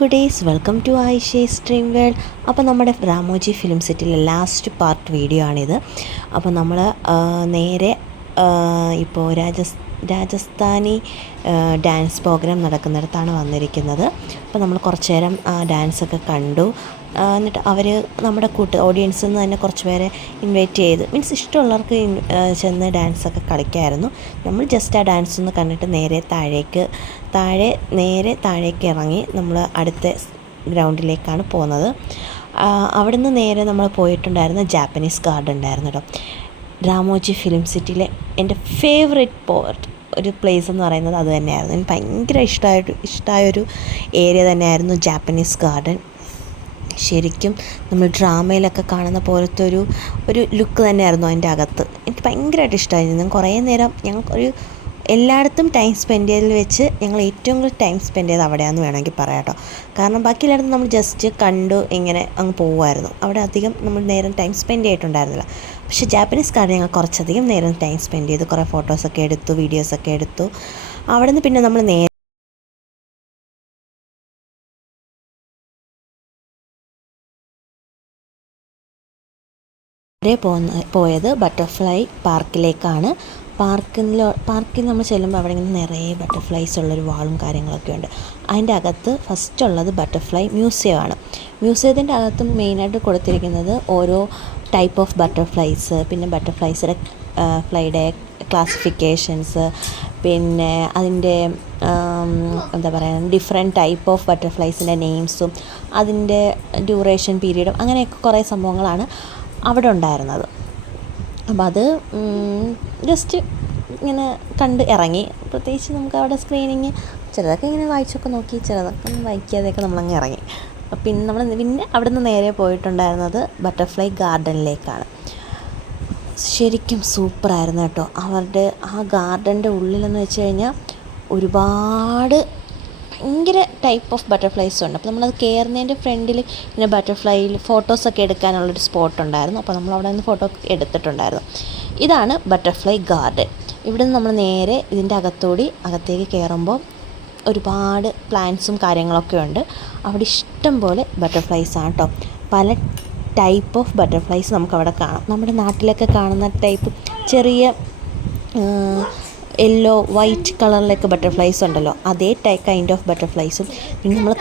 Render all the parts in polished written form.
Good days, welcome to Ayisha's dream world. അപ്പോൾ നമ്മുടെ Ramoji film സെറ്റിലെ ലാസ്റ്റ് പാർട്ട് വീഡിയോ ആണിത്. അപ്പോൾ നമ്മൾ നേരെ ഇപ്പോൾ രാജസ്ഥാനി ഡാൻസ് പ്രോഗ്രാം നടക്കുന്നിടത്താണ് വന്നിരിക്കുന്നത്. അപ്പോൾ നമ്മൾ കുറച്ച് നേരം ഡാൻസൊക്കെ കണ്ടു. എന്നിട്ട് അവർ നമ്മുടെ ഓഡിയൻസിൽ നിന്ന് തന്നെ കുറച്ച് പേരെ ഇൻവൈറ്റ് ചെയ്ത്, മീൻസ് ഇഷ്ടമുള്ളവർക്ക് ചെന്ന് ഡാൻസൊക്കെ കളിക്കായിരുന്നു. നമ്മൾ ജസ്റ്റ് ആ ഡാൻസ് ഒന്ന് കണ്ടിട്ട് നേരെ താഴേക്ക് ഇറങ്ങി നമ്മൾ അടുത്ത ഗ്രൗണ്ടിലേക്കാണ് പോകുന്നത്. അവിടുന്ന് നേരെ നമ്മൾ പോയിട്ടുണ്ടായിരുന്ന ജാപ്പനീസ് ഗാർഡൻ ഉണ്ടായിരുന്നു കേട്ടോ. രാമോജി ഫിലിം സിറ്റിയിലെ എൻ്റെ ഫേവറേറ്റ് ഒരു പ്ലേസ് എന്ന് പറയുന്നത് അത് തന്നെയായിരുന്നു. എനിക്ക് ഭയങ്കര ഇഷ്ടമായൊരു ഏരിയ തന്നെയായിരുന്നു ജാപ്പനീസ് ഗാർഡൻ. ശരിക്കും നമ്മൾ ഡ്രാമയിലൊക്കെ കാണുന്ന പോലത്തെ ഒരു ലുക്ക് തന്നെയായിരുന്നു അതിൻ്റെ അകത്ത്. എനിക്ക് ഭയങ്കരമായിട്ട് ഇഷ്ടമായിരുന്നു. കുറേ നേരം എല്ലായിടത്തും ടൈം സ്പെൻഡ് ചെയ്തതിൽ വെച്ച് ഞങ്ങൾ ഏറ്റവും കൂടുതൽ ടൈം സ്പെൻഡ് ചെയ്ത് അവിടെയാണെന്ന് വേണമെങ്കിൽ പറയാം കേട്ടോ. കാരണം ബാക്കി എല്ലായിടത്തും നമ്മൾ ജസ്റ്റ് കണ്ടു ഇങ്ങനെ അങ്ങ് പോകുമായിരുന്നു. അവിടെ അധികം നമ്മൾ നേരം ടൈം സ്പെൻഡ് ചെയ്തിട്ടുണ്ടായിരുന്നില്ല. പക്ഷേ ജാപ്പനീസ് ഗാർഡൻ ഞങ്ങൾ കുറച്ചധികം നേരം ടൈം സ്പെൻഡ് ചെയ്ത് കുറേ ഫോട്ടോസൊക്കെ എടുത്തു, വീഡിയോസൊക്കെ എടുത്തു. അവിടെ നിന്ന് പിന്നെ നമ്മൾ പോയത് ബട്ടർഫ്ലൈ പാർക്കിലേക്കാണ്. പാർക്കിൽ നമ്മൾ ചെല്ലുമ്പോൾ അവിടെ ഇങ്ങനെ നിറയെ ബട്ടർഫ്ലൈസ് ഉള്ളൊരു വാളും കാര്യങ്ങളൊക്കെ ഉണ്ട്. അതിൻ്റെ അകത്ത് ഫസ്റ്റ് ഉള്ളത് ബട്ടർഫ്ലൈ മ്യൂസിയമാണ്. മ്യൂസിയത്തിൻ്റെ അകത്ത് മെയിനായിട്ട് കൊടുത്തിരിക്കുന്നത് ഓരോ ടൈപ്പ് ഓഫ് ബട്ടർഫ്ലൈസ്, പിന്നെ ബട്ടർഫ്ലൈസിൻ്റെ ഫ്ലൈയുടെ ക്ലാസിഫിക്കേഷൻസ്, പിന്നെ അതിൻ്റെ എന്താ പറയുക ഡിഫറെൻറ്റ് ടൈപ്പ് ഓഫ് ബട്ടർഫ്ലൈസിൻ്റെ നെയിംസും അതിൻ്റെ ഡ്യൂറേഷൻ പീരീഡും അങ്ങനെയൊക്കെ കുറേ സംഭവങ്ങളാണ് അവിടെ ഉണ്ടായിരുന്നത്. അപ്പോൾ അത് ജസ്റ്റ് ഇങ്ങനെ കണ്ട് ഇറങ്ങി. പ്രത്യേകിച്ച് നമുക്ക് അവിടെ സ്ക്രീനിങ് ചിലതൊക്കെ ഇങ്ങനെ വായിച്ചൊക്കെ നോക്കി, ചിലതൊക്കെ ഒന്നും വായിക്കാതെയൊക്കെ നമ്മളങ്ങ് ഇറങ്ങി. പിന്നെ അവിടെ നിന്ന് നേരെ പോയിട്ടുണ്ടായിരുന്നത് ബട്ടർഫ്ലൈ ഗാർഡനിലേക്കാണ്. ശരിക്കും സൂപ്പറായിരുന്നു കേട്ടോ. അവരുടെ ആ ഗാർഡൻ്റെ ഉള്ളിലെന്ന് വെച്ച് കഴിഞ്ഞാൽ ഒരുപാട് ഭയങ്കര ടൈപ്പ് ഓഫ് ബട്ടർഫ്ലൈസ് ഉണ്ട്. അപ്പോൾ നമ്മളത് കയറുന്നതിൻ്റെ ഫ്രണ്ടിൽ ഇങ്ങനെ ബട്ടർഫ്ലൈയിൽ ഫോട്ടോസൊക്കെ എടുക്കാനുള്ളൊരു സ്പോട്ട് ഉണ്ടായിരുന്നു. അപ്പോൾ നമ്മൾ അവിടെ നിന്ന് ഫോട്ടോ എടുത്തിട്ടുണ്ടായിരുന്നു. ഇതാണ് ബട്ടർഫ്ലൈ ഗാർഡൻ. ഇവിടെ നിന്ന് നമ്മൾ നേരെ ഇതിൻ്റെ അകത്തേക്ക് കയറുമ്പോൾ ഒരുപാട് പ്ലാന്റ്സും കാര്യങ്ങളൊക്കെ ഉണ്ട്. അവിടെ ഇഷ്ടം പോലെ ബട്ടർഫ്ലൈസാണ് കേട്ടോ. പല ടൈപ്പ് ഓഫ് ബട്ടർഫ്ലൈസ് നമുക്കവിടെ കാണാം. നമ്മുടെ നാട്ടിലൊക്കെ കാണുന്ന ടൈപ്പ് ചെറിയ യെല്ലോ വൈറ്റ് കളറിലൊക്കെ ബട്ടർഫ്ലൈസ് ഉണ്ടല്ലോ, അതേ കൈൻഡ് ഓഫ് ബട്ടർഫ്ലൈസും, പിന്നെ നമ്മൾ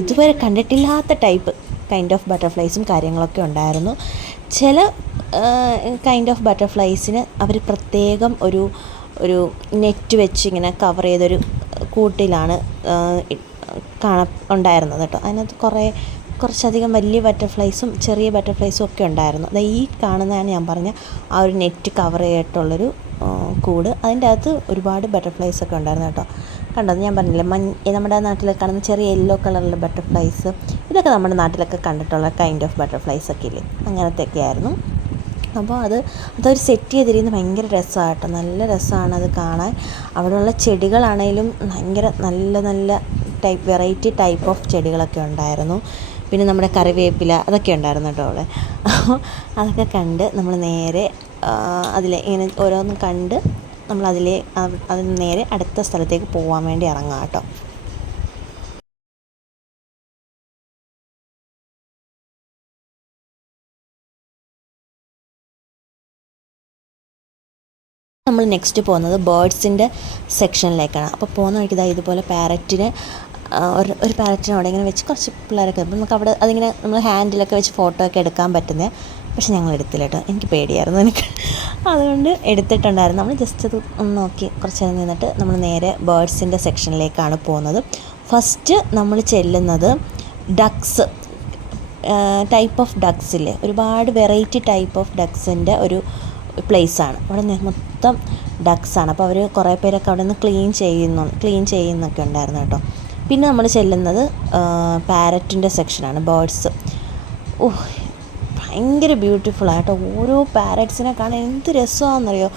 ഇതുവരെ കണ്ടിട്ടില്ലാത്ത കൈൻഡ് ഓഫ് ബട്ടർഫ്ലൈസും കാര്യങ്ങളൊക്കെ ഉണ്ടായിരുന്നു. ചില കൈൻഡ് ഓഫ് ബട്ടർഫ്ലൈസിന് അവർ പ്രത്യേകം ഒരു നെറ്റ് വെച്ച് ഇങ്ങനെ കവർ ചെയ്തൊരു കൂട്ടിലാണ് ഉണ്ടായിരുന്നത് കേട്ടോ. അതിനകത്ത് കുറച്ചധികം വലിയ ബട്ടർഫ്ലൈസും ചെറിയ ബട്ടർഫ്ലൈസും ഒക്കെ ഉണ്ടായിരുന്നു. അത് ഈ കാണുന്നതാണ് ഞാൻ പറഞ്ഞ ആ ഒരു നെറ്റ് കവർ ചെയ്തിട്ടുള്ളൊരു കൂട്. അതിൻ്റെ അകത്ത് ഒരുപാട് ബട്ടർഫ്ലൈസൊക്കെ ഉണ്ടായിരുന്നു കേട്ടോ. കണ്ടത് ഞാൻ പറഞ്ഞില്ലേ, നമ്മുടെ നാട്ടിലൊക്കെ കാണുന്ന ചെറിയ യെല്ലോ കളറിലെ ബട്ടർഫ്ലൈസ്, ഇതൊക്കെ നമ്മുടെ നാട്ടിലൊക്കെ കണ്ടിട്ടുള്ള കൈൻഡ് ഓഫ് ബട്ടർഫ്ലൈസൊക്കെ ഇല്ലേ, അങ്ങനത്തെയൊക്കെ ആയിരുന്നു. അപ്പോൾ അതൊരു സെറ്റ് ചെയ്തിരിക്കുന്നത് ഭയങ്കര രസമാണ് കേട്ടോ. നല്ല രസമാണ് അത് കാണാൻ. അവിടെയുള്ള ചെടികളാണെങ്കിലും ഭയങ്കര നല്ല വെറൈറ്റി ടൈപ്പ് ഓഫ് ചെടികളൊക്കെ ഉണ്ടായിരുന്നു. പിന്നെ നമ്മുടെ കറിവേപ്പില അതൊക്കെ ഉണ്ടായിരുന്നു കേട്ടോ അവിടെ. അതൊക്കെ കണ്ട് നമ്മൾ നേരെ ഇങ്ങനെ ഓരോന്നും കണ്ട് നമ്മൾ അതിന് നേരെ അടുത്ത സ്ഥലത്തേക്ക് പോകാൻ വേണ്ടി ഇറങ്ങാം കേട്ടോ. നമ്മൾ നെക്സ്റ്റ് പോകുന്നത് ബേർഡ്സിൻ്റെ സെക്ഷനിലേക്കാണ്. അപ്പോൾ പോകുന്ന വഴിക്ക് ഇതുപോലെ പാരറ്റിന് ഒരു പാരറ്റിനെ അവിടെ ഇങ്ങനെ വെച്ച് കുറച്ച് പിള്ളേരൊക്കെ നമുക്ക് അവിടെ അതിങ്ങനെ നമ്മൾ ഹാൻഡിലൊക്കെ വെച്ച് ഫോട്ടോ ഒക്കെ എടുക്കാൻ പറ്റുന്നത്. പക്ഷെ ഞങ്ങൾ എടുത്തില്ല കേട്ടോ, എനിക്ക് പേടിയായിരുന്നു. അതുകൊണ്ട് എടുത്തിട്ടുണ്ടായിരുന്നു. നമ്മൾ ജസ്റ്റ് അത് ഒന്ന് നോക്കി കുറച്ച് നേരം നിന്നിട്ട് നമ്മൾ നേരെ ബേർഡ്സിൻ്റെ സെക്ഷനിലേക്കാണ് പോകുന്നത്. ഫസ്റ്റ് നമ്മൾ ചെല്ലുന്നത് ഡക്സ് ടൈപ്പ് ഓഫ് ഡക്സില്ലേ, ഒരുപാട് വെറൈറ്റി ടൈപ്പ് ഓഫ് ഡക്സിൻ്റെ ഒരു പ്ലേസാണ്. അവിടെ മൊത്തം ഡക്സാണ്. അപ്പോൾ അവർ കുറേ പേരൊക്കെ അവിടെ നിന്ന് ക്ലീൻ ചെയ്യുന്നൊക്കെ ഉണ്ടായിരുന്നു കേട്ടോ. പിന്നെ നമ്മൾ ചെല്ലുന്നത് പാരറ്റിൻ്റെ സെക്ഷനാണ്, ബേർഡ്സ്. ഭയങ്കര ബ്യൂട്ടിഫുള്ളായിട്ടോ. ഓരോ പാരറ്റ്സിനെ കാണാൻ എന്ത് രസമാണെന്നറിയോ.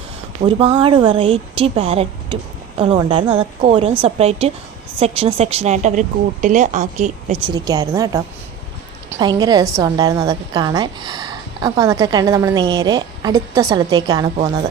ഒരുപാട് വെറൈറ്റി പാരറ്റുകളും ഉണ്ടായിരുന്നു. അതൊക്കെ ഓരോന്ന് സെപ്പറേറ്റ് സെക്ഷനായിട്ട് അവർ കൂട്ടിൽ ആക്കി വെച്ചിരിക്കുകയായിരുന്നു കേട്ടോ. ഭയങ്കര രസമുണ്ടായിരുന്നു അതൊക്കെ കാണാൻ. അപ്പോൾ അതൊക്കെ കണ്ട് നമ്മൾ നേരെ അടുത്ത സ്ഥലത്തേക്കാണ് പോകുന്നത്.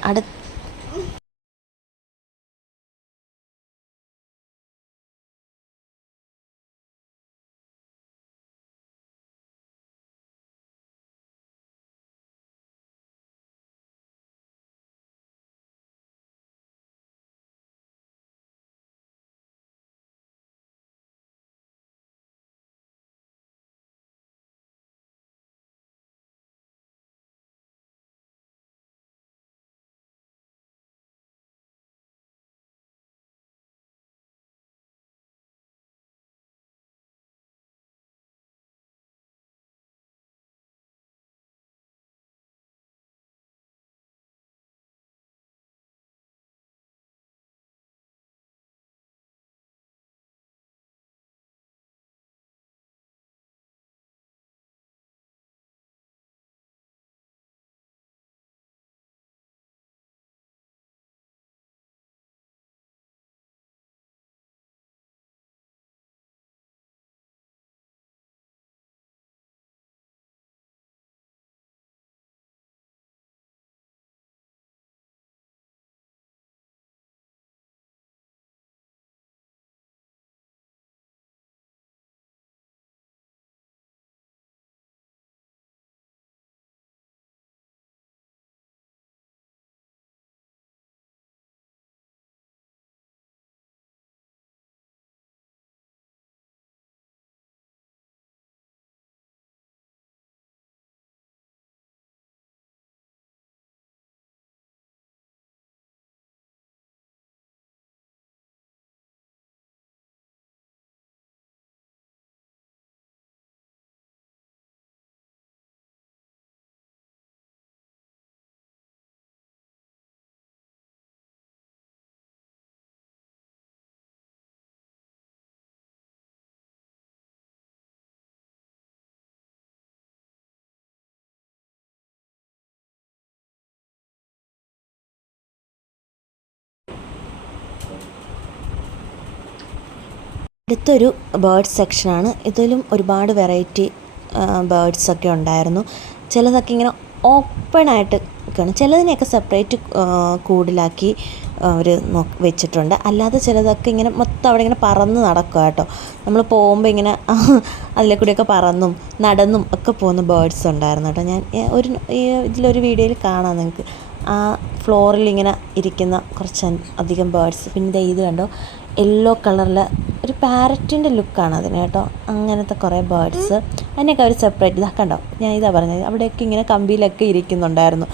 അടുത്തൊരു ബേർഡ് സെക്ഷനാണ്. ഇതിലും ഒരുപാട് വെറൈറ്റി ബേർഡ്സൊക്കെ ഉണ്ടായിരുന്നു. ചിലതൊക്കെ ഇങ്ങനെ ഓപ്പണായിട്ട് നിൽക്കുകയാണ്, ചിലതിനെയൊക്കെ സെപ്പറേറ്റ് കൂടിലാക്കി അവർ വെച്ചിട്ടുണ്ട്. അല്ലാതെ ചിലതൊക്കെ ഇങ്ങനെ മൊത്തം അവിടെ ഇങ്ങനെ പറന്ന് നടക്കുക കേട്ടോ. നമ്മൾ പോകുമ്പോൾ ഇങ്ങനെ അതിലെ കൂടെയൊക്കെ പറന്നും നടന്നും ഒക്കെ പോകുന്ന ബേർഡ്സ് ഉണ്ടായിരുന്നു കേട്ടോ. ഞാൻ ഇതിലൊരു വീഡിയോയിൽ കാണാം നിങ്ങൾക്ക് ആ ഫ്ലോറിൽ ഇങ്ങനെ ഇരിക്കുന്ന കുറച്ച് അധികം ബേർഡ്സ്. പിന്നെ ഇത് കണ്ടോ, യെല്ലോ കളറിൽ ഒരു പാരറ്റിൻ്റെ ലുക്കാണ് അതിന് കേട്ടോ. അങ്ങനത്തെ കുറേ ബേർഡ്സ്, അതിനൊക്കെ അവർ സെപ്പറേറ്റ് ഇതാ കണ്ടോ. ഞാൻ ഇതാ പറഞ്ഞത്, അവിടെയൊക്കെ ഇങ്ങനെ കമ്പിയിലൊക്കെ ഇരിക്കുന്നുണ്ടായിരുന്നു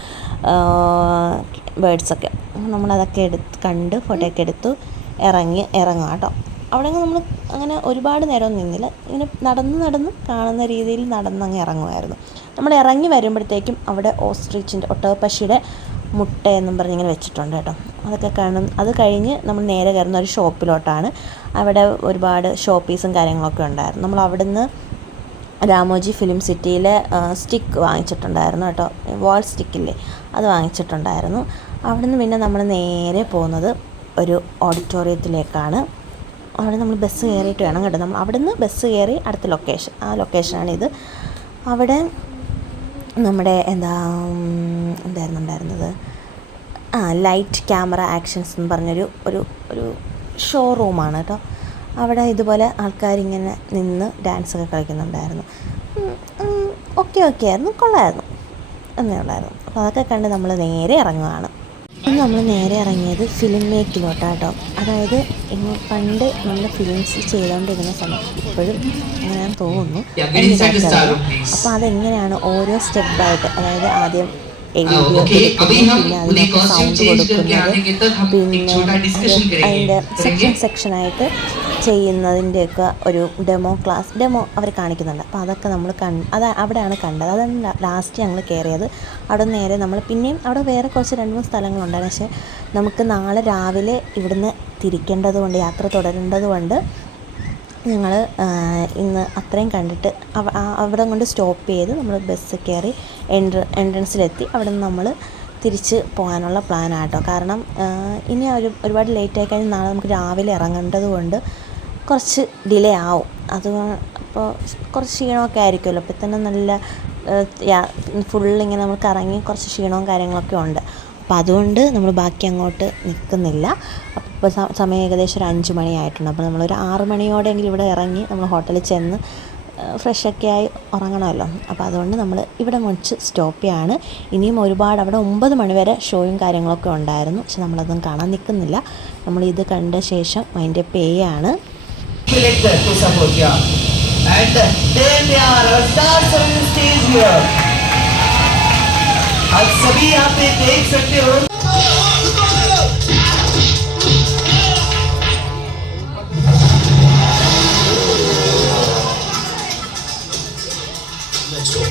ബേർഡ്സൊക്കെ. നമ്മളതൊക്കെ കണ്ട് ഫോട്ടോയൊക്കെ എടുത്തു ഇറങ്ങുക കേട്ടോ. അവിടെ നമ്മൾ അങ്ങനെ ഒരുപാട് നേരമൊന്നും നിന്നില്ല, ഇങ്ങനെ നടന്ന് കാണുന്ന രീതിയിൽ നടന്നങ്ങ് ഇറങ്ങുമായിരുന്നു. നമ്മൾ ഇറങ്ങി വരുമ്പോഴത്തേക്കും അവിടെ ഓസ്ട്രിച്ചിൻ്റെ ഒട്ടകപ്പക്ഷിയുടെ മുട്ടയെന്നും പറഞ്ഞിങ്ങനെ വെച്ചിട്ടുണ്ട് കേട്ടോ. അതൊക്കെ കാണും. അത് കഴിഞ്ഞ് നമ്മൾ നേരെ കയറുന്ന ഒരു ഷോപ്പിലോട്ടാണ്. അവിടെ ഒരുപാട് ഷോപ്പീസും കാര്യങ്ങളൊക്കെ ഉണ്ടായിരുന്നു. നമ്മൾ അവിടുന്ന് രാമോജി ഫിലിം സിറ്റിയിലെ സ്റ്റിക്ക് വാങ്ങിച്ചിട്ടുണ്ടായിരുന്നു കേട്ടോ, വാൾ സ്റ്റിക്കില്ലേ, അത് വാങ്ങിച്ചിട്ടുണ്ടായിരുന്നു. അവിടുന്ന് പിന്നെ നമ്മൾ നേരെ പോകുന്നത് ഒരു ഓഡിറ്റോറിയത്തിലേക്കാണ്. അവിടെ നമ്മൾ ബസ് കയറിയിട്ട് വേണം കേട്ടോ. നമ്മൾ അവിടുന്ന് ബസ് കയറി അടുത്ത ലൊക്കേഷൻ, ആ ലൊക്കേഷനാണിത്. അവിടെ നമ്മുടെ എന്തായിരുന്നു ഉണ്ടായിരുന്നത്, ലൈറ്റ് ക്യാമറ ആക്ഷൻസ് എന്ന് പറഞ്ഞൊരു ഒരു ഷോറൂമാണ് കേട്ടോ. അവിടെ ഇതുപോലെ ആൾക്കാരിങ്ങനെ നിന്ന് ഡാൻസൊക്കെ കളിക്കുന്നുണ്ടായിരുന്നു. ഓക്കെ ആയിരുന്നു, കൊള്ളായിരുന്നു എന്നേ ഉള്ളായിരുന്നു. അപ്പോൾ അതൊക്കെ കണ്ട് നമ്മൾ നേരെ ഇറങ്ങുകയാണ്. ഇന്ന് നമ്മൾ നേരെ ഇറങ്ങിയത് ഫിലിം മേക്കിലോട്ടാട്ടോ. അതായത് പണ്ട് നമ്മൾ ഫിലിംസ് ചെയ്തുകൊണ്ടിരുന്ന സമയം, ഇപ്പോഴും അങ്ങനെയാണെന്ന് തോന്നുന്നു, അപ്പോൾ അതെങ്ങനെയാണ് ഓരോ സ്റ്റെപ്പായിട്ട്, അതായത് ആദ്യം വീഡിയോ എടുക്കുന്നു, പിന്നെ അതിനൊക്കെ സൗണ്ട് കൊടുക്കുന്നത്, പിന്നെ അതിൻ്റെ സെക്ഷനായിട്ട് ചെയ്യുന്നതിൻ്റെയൊക്കെ ഒരു ഡെമോ അവർ കാണിക്കുന്നുണ്ട്. അപ്പോൾ അതൊക്കെ നമ്മൾ അവിടെയാണ് കണ്ടത്. അതാണ് ലാസ്റ്റ് ഞങ്ങൾ കയറിയത്. അവിടെ നേരെ നമ്മൾ പിന്നെയും അവിടെ വേറെ കുറച്ച് 2-3 സ്ഥലങ്ങളുണ്ടായിരുന്നു. പക്ഷേ നമുക്ക് നാളെ രാവിലെ ഇവിടുന്ന് തിരിക്കേണ്ടത് കൊണ്ട്, യാത്ര തുടരേണ്ടത് കൊണ്ട് ഞങ്ങൾ ഇന്ന് അത്രയും കണ്ടിട്ട് അവിടെ കൊണ്ട് സ്റ്റോപ്പ് ചെയ്ത് നമ്മൾ ബസ് കയറി എൻട്രൻസിലെത്തി. അവിടെ നിന്ന് നമ്മൾ തിരിച്ച് പോകാനുള്ള പ്ലാനാട്ടോ. കാരണം ഇനി ഒരുപാട് ലേറ്റായി കഴിഞ്ഞാൽ നാളെ നമുക്ക് രാവിലെ ഇറങ്ങേണ്ടത് കൊണ്ട് കുറച്ച് ഡിലേ ആവും. അപ്പോൾ കുറച്ച് ക്ഷീണമൊക്കെ ആയിരിക്കുമല്ലോ. അപ്പോൾ തന്നെ നല്ല ഫുള്ളിങ്ങനെ നമുക്ക് ഇറങ്ങി കുറച്ച് ക്ഷീണവും കാര്യങ്ങളൊക്കെ ഉണ്ട്. അപ്പോൾ അതുകൊണ്ട് നമ്മൾ ബാക്കി അങ്ങോട്ട് നിൽക്കുന്നില്ല. അപ്പോൾ സമയം ഏകദേശം ഒരു 5 മണിയായിട്ടുണ്ട്. അപ്പോൾ നമ്മളൊരു 6 മണിയോടെങ്കിലും ഇവിടെ ഇറങ്ങി നമ്മൾ ഹോട്ടലിൽ ചെന്ന് ഫ്രഷൊക്കെ ആയി ഉറങ്ങണമല്ലോ. അപ്പോൾ അതുകൊണ്ട് നമ്മൾ ഇവിടെ മുറിച്ച് സ്റ്റോപ്പ് ചെയ്യാണ്. ഇനിയും ഒരുപാട് അവിടെ 9 മണി വരെ ഷോയും കാര്യങ്ങളൊക്കെ ഉണ്ടായിരുന്നു. പക്ഷെ നമ്മളതൊന്നും കാണാൻ നിൽക്കുന്നില്ല. നമ്മളിത് കണ്ട ശേഷം മൈൻഡ് അപ്പ് ചെയ്യാണ്. आज सभी यहाँ पे देख सकते हो Let's go.